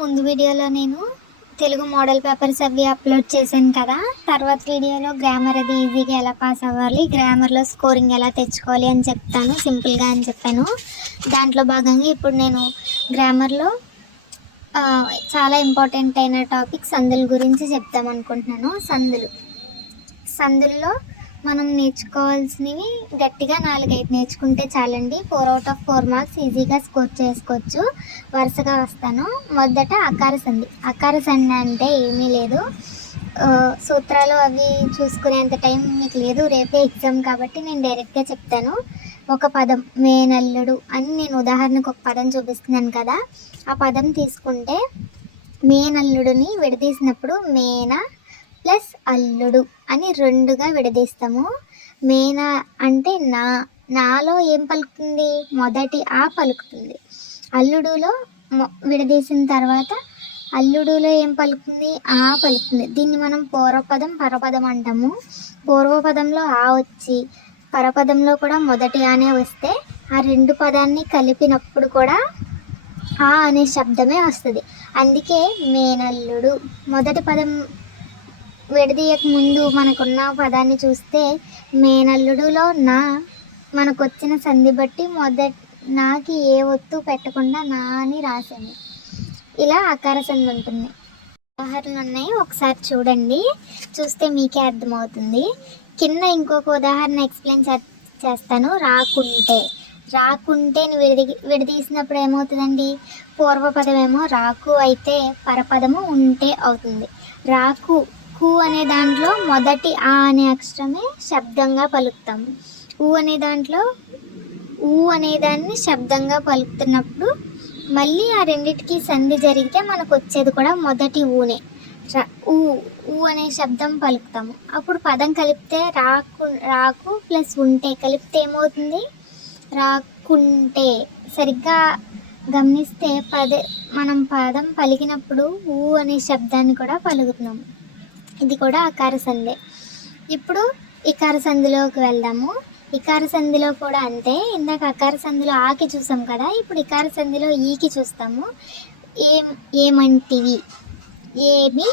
ముందు వీడియోలో నేను తెలుగు మోడల్ పేపర్స్ అవి అప్లోడ్ చేశాను కదా. తర్వాత వీడియోలో గ్రామర్ అది ఈజీగా ఎలా పాస్ అవ్వాలి, గ్రామర్లో స్కోరింగ్ ఎలా తెచ్చుకోవాలి అని చెప్తాను, సింపుల్గా అని చెప్పాను. దాంట్లో భాగంగా ఇప్పుడు నేను గ్రామర్లో చాలా ఇంపార్టెంట్ అయిన టాపిక్ సందుల గురించి చెప్తాం అనుకుంటున్నాను. సందుల్లో మనం నేర్చుకోవాల్సినవి గట్టిగా 4-5 నేర్చుకుంటే చాలండి. 4 out of 4 మార్క్స్ ఈజీగా స్కోర్ చేసుకోవచ్చు. వరుసగా వస్తాను. మొదట అకార సంధి అంటే ఏమీ లేదు, సూత్రాలు అవి చూసుకునేంత టైం మీకు లేదు, రేపే ఎగ్జామ్ కాబట్టి నేను డైరెక్ట్గా చెప్తాను. ఒక పదం మేనల్లుడు అని నేను ఉదాహరణకు ఒక పదం చూపిస్తున్నాను కదా. ఆ పదం తీసుకుంటే మేనల్లుడిని విడదీసినప్పుడు మేన ప్లస్ అల్లుడు అని 2గా విడదీస్తాము. మేన అంటే నాలో ఏం పలుకుతుంది, మొదటి ఆ పలుకుతుంది. అల్లుడులో విడదీసిన తర్వాత అల్లుడులో ఏం పలుకుతుంది, ఆ పలుకుతుంది. దీన్ని మనం పూర్వపదం పరపదం అంటాము. పూర్వపదంలో ఆ వచ్చి పరపదంలో కూడా మొదటి ఆనే వస్తే ఆ 2 పదాన్ని కలిపినప్పుడు కూడా ఆ అనే శబ్దమే వస్తుంది. అందుకే మేనల్లుడు. మొదటి పదం విడదీయక ముందు మనకున్న పదాన్ని చూస్తే మేనల్లుడులో మనకు వచ్చిన సంధి బట్టి నాకి ఏ ఒత్తు పెట్టకుండా నా అని రాసాను. ఇలా అకార సంధి ఉంటుంది. ఉదాహరణలు ఉన్నాయి, ఒకసారి చూడండి, చూస్తే మీకే అర్థమవుతుంది. కింద ఇంకొక ఉదాహరణ ఎక్స్ప్లెయిన్ చేస్తాను. రాకుంటేని విడదీసినప్పుడు ఏమవుతుందండి, పూర్వపదం ఏమో రాకు అయితే పరపదము ఉంటే అవుతుంది. రాకు కు అనే దాంట్లో మొదటి ఆ అనే అక్షరమే శబ్దంగా పలుకుతాము. ఊ అనే దాంట్లో ఊ అనేదాన్ని శబ్దంగా పలుకుతున్నప్పుడు మళ్ళీ ఆ రెండిటికి సంధి జరిగితే మనకు వచ్చేది కూడా మొదటి ఊనే. ఊ అనే శబ్దం పలుకుతాము. అప్పుడు పదం కలిపితే రాకు ప్లస్ ఉంటే కలిపితే ఏమవుతుంది, రాకుంటే. సరిగ్గా గమనిస్తే మనం పదం పలికినప్పుడు ఊ అనే శబ్దాన్ని కూడా పలుకుతున్నాము. ఇది కూడా అకార సంధి. ఇప్పుడు ఇకార సంధిలోకి వెళ్దాము. ఇకార సంధిలో కూడా అంతే. ఇందాక అకార సంధిలో ఆకి చూసాం కదా, ఇప్పుడు ఇకార సంధిలో ఈకి చూస్తాము. ఏమంటివి, ఏమి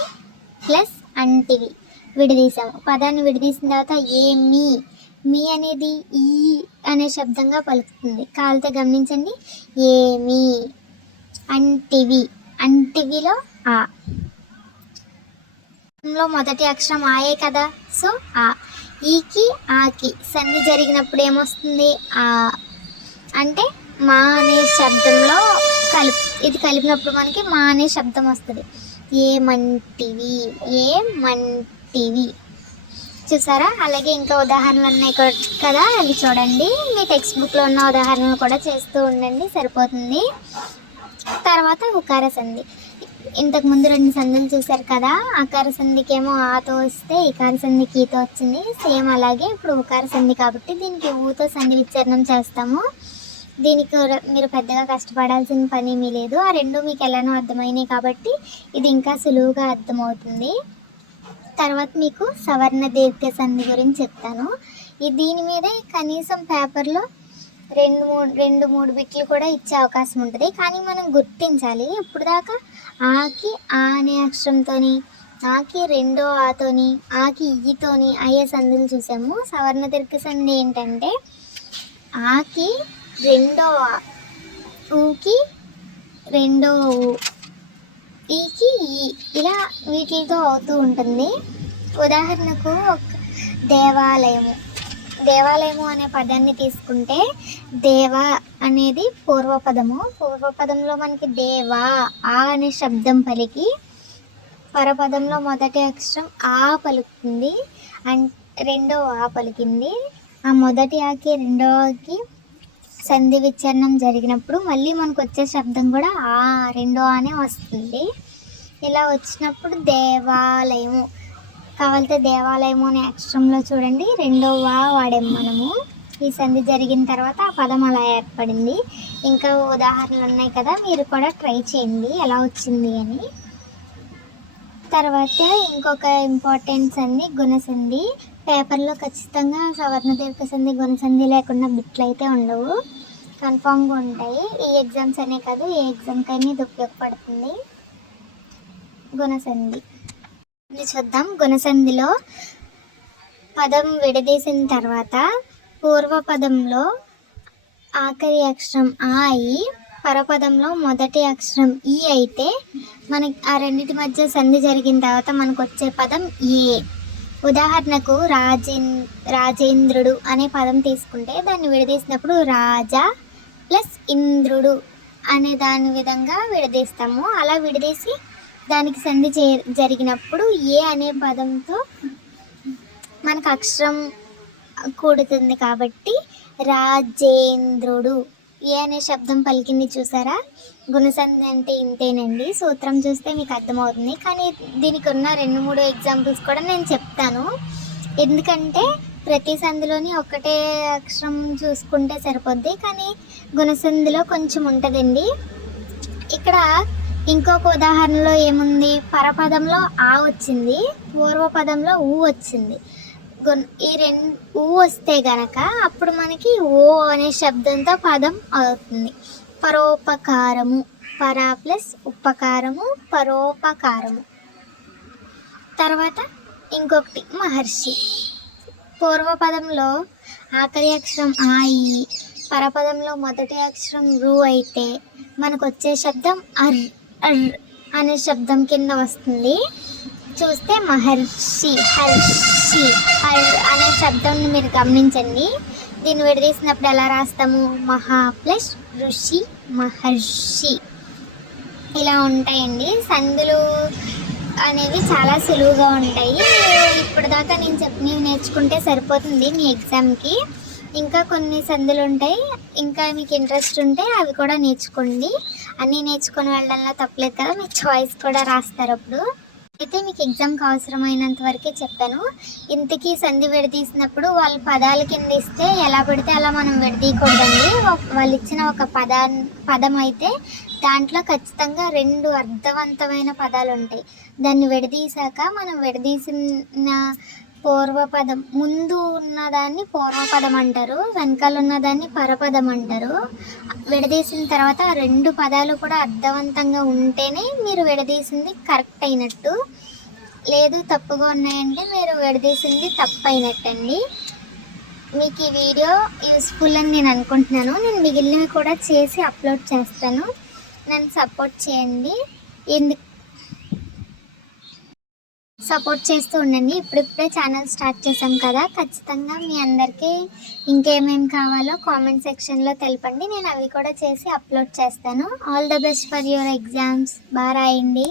ప్లస్ అంటివి విడదీసాము. పదాన్ని విడదీసిన తర్వాత మీ అనేది ఈ అనే శబ్దంగా పలుకుతుంది. కాలితే గమనించండి. ఏమి అంటివిలో ఆ మొదటి అక్షరం ఆయే కదా, సో ఆ. ఈకి ఆకి సంధి జరిగినప్పుడు ఏమొస్తుంది, ఆ. అంటే మా అనే శబ్దంలో ఇది కలిపినప్పుడు మనకి మా అనే శబ్దం వస్తుంది. ఏమంటివి చూసారా. అలాగే ఇంకా ఉదాహరణలు ఉన్నాయి కదా, అవి చూడండి. మీ టెక్స్ట్ బుక్లో ఉన్న ఉదాహరణలు కూడా చేస్తూ ఉండండి, సరిపోతుంది. తర్వాత ఉకార సంధి. ఇంతకుముందు 2 సంధులు చూశారు కదా. అకార సంధికేమో ఆతో వస్తే ఇకార సంధికి ఈతో వచ్చింది. సేమ్ అలాగే ఇప్పుడు ఉకార సంధి కాబట్టి దీనికి ఊతో సంధి విచ్ఛేదనం చేస్తాము. దీనికి మీరు పెద్దగా కష్టపడాల్సిన పని ఏమీ లేదు. ఆ 2 మీకు ఎలానో అర్థమైనాయి కాబట్టి ఇది ఇంకా సులువుగా అర్థమవుతుంది. తర్వాత మీకు సవర్ణ దీర్ఘ సంధి గురించి చెప్తాను. దీని మీదే కనీసం పేపర్లో 2-3 బిట్లు కూడా ఇచ్చే అవకాశం ఉంటుంది. కానీ మనం గుర్తించాలి. ఇప్పుడు దాకా ఆకి ఆ అనే అక్షరంతోని, ఆకి 2వ ఆతోని, ఆకి ఈతోని అయ్యే సంధులు చూసాము. సవర్ణ దీర్ఘ సంధి ఏంటంటే ఆకి 2వ ఆ, ఊకి 2వ ఊ, ఈకి ఈ, ఇలా వీటితో అవుతూ ఉంటుంది. ఉదాహరణకు దేవాలయము అనే పదాన్ని తీసుకుంటే దేవ అనేది పూర్వపదంలో మనకి దేవా ఆ అనే శబ్దం పలికి పరపదంలో మొదటి అక్షరం ఆ పలుకుతుంది, 2వ ఆ పలికింది. ఆ మొదటి ఆకి 2వ ఆకి సంధి విచ్ఛేదనం జరిగినప్పుడు మళ్ళీ మనకు వచ్చే శబ్దం కూడా ఆ 2వ అనే వస్తుంది. ఇలా వచ్చినప్పుడు దేవాలయము. కావాలంటే దేవాలయము అనే అక్షరంలో చూడండి 2వ వాడాము మనము. ఈ సంధి జరిగిన తర్వాత ఆ పదం అలా ఏర్పడింది. ఇంకా ఉదాహరణలు ఉన్నాయి కదా, మీరు కూడా ట్రై చేయండి ఎలా వచ్చింది అని. తర్వాత ఇంకొక ఇంపార్టెంట్ సంధి గుణసంధి. పేపర్లో ఖచ్చితంగా సవర్ణ దీర్ఘ సంధి గుణసంధి లేకుండా బిట్లు అయితే ఉండవు, కన్ఫామ్గా ఉంటాయి. ఈ ఎగ్జామ్స్ అనే కాదు, ఏ ఎగ్జామ్కైనా ఇది ఉపయోగపడుతుంది. గుణసంధి ఇది చూద్దాం. గుణసంధిలో పదం విడదీసిన తర్వాత పూర్వపదంలో ఆఖరి అక్షరం ఆ అయి పరపదంలో మొదటి అక్షరం ఈ అయితే మనకి ఆ రెండింటి మధ్య సంధి జరిగిన తర్వాత మనకు వచ్చే పదం ఏ. ఉదాహరణకు రాజేంద్రుడు అనే పదం తీసుకుంటే దాన్ని విడదీసినప్పుడు రాజా ప్లస్ ఇంద్రుడు అనే దాని విధంగా విడదీస్తాము. అలా విడదీసి దానికి సంధి జరిగినప్పుడు ఏ అనే పదంతో మనకు అక్షరం కూడుతుంది కాబట్టి రాజేంద్రుడు ఏ అనే శబ్దం పలికింది చూసారా. గుణసంధి అంటే ఇంతేనండి. సూత్రం చూస్తే మీకు అర్థమవుతుంది. కానీ దీనికి ఉన్న 2-3 ఎగ్జాంపుల్స్ కూడా నేను చెప్తాను. ఎందుకంటే ప్రతి సంధిలోని ఒకటే అక్షరం చూసుకుంటే సరిపోద్ది, కానీ గుణసంధిలో కొంచెం ఉంటుందండి. ఇక్కడ ఇంకొక ఉదాహరణలో ఏముంది, పరపదంలో ఆ వచ్చింది, పూర్వపదంలో ఊ వచ్చింది. ఈ ఊ వస్తే గనక అప్పుడు మనకి ఓ అనే శబ్దంతో పదం అవుతుంది. పరోపకారము, పరా ప్లస్ ఉపకారము, పరోపకారము. తర్వాత ఇంకొకటి మహర్షి. పూర్వపదంలో ఆఖరి అక్షరం ఆ ఈ పరపదంలో మొదటి అక్షరం రు అయితే మనకు వచ్చే శబ్దం అర్ అర్ అనే శబ్దం కింద వస్తుంది. చూస్తే మహర్షి, హర్షి, హర్ అనే శబ్దాన్ని మీరు గమనించండి. దీన్ని విడదీసినప్పుడు ఎలా రాస్తాము, మహా ప్లస్ ఋషి, మహర్షి. ఇలా ఉంటాయండి. సందులు అనేవి చాలా సులువుగా ఉంటాయి. ఇప్పటిదాకా నేను చెప్పినవి నేర్చుకుంటే సరిపోతుంది మీ ఎగ్జామ్కి. ఇంకా కొన్ని సందులు ఉంటాయి, ఇంకా మీకు ఇంట్రెస్ట్ ఉంటే అవి కూడా నేర్చుకోండి. అన్నీ నేర్చుకొని వెళ్ళడంలో తప్పలేదు కదా, మీ చాయిస్ కూడా రాస్తారు. అప్పుడు అయితే మీకు ఎగ్జామ్కి అవసరమైనంత వరకే చెప్పాను. ఇంతకీ సంధి విడదీసినప్పుడు వాళ్ళు పదాల కింద ఇస్తే ఎలా పడితే అలా మనం విడదీయకూడదండి. వాళ్ళు ఇచ్చిన ఒక పదం అయితే దాంట్లో ఖచ్చితంగా 2 అర్థవంతమైన పదాలు ఉంటాయి. దాన్ని విడదీశాక మనం విడదీసిన పూర్వపదం, ముందు ఉన్నదాన్ని పూర్వపదం అంటారు, వెనకాల ఉన్నదాన్ని పరపదం అంటారు. విడదీసిన తర్వాత ఆ 2 పదాలు కూడా అర్థవంతంగా ఉంటేనే మీరు విడదీసింది కరెక్ట్ అయినట్టు. లేదు తప్పుగా ఉన్నాయంటే మీరు విడదీసింది తప్పు అయినట్టండి. మీకు ఈ వీడియో యూస్ఫుల్ అని నేను అనుకుంటున్నాను. నేను మిగిలినవి కూడా చేసి అప్లోడ్ చేస్తాను. నన్ను సపోర్ట్ చేయండి, సపోర్ట్ చేస్తూ ఉండండి. ఇప్పుడిప్పుడే ఛానల్ స్టార్ట్ చేశాం కదా, ఖచ్చితంగా మీ అందరికీ ఇంకేమేమి కావాలో కామెంట్ సెక్షన్లో తెలపండి. నేను అవి కూడా చేసి అప్లోడ్ చేస్తాను. All the best for your exams. బాగా రాయండి.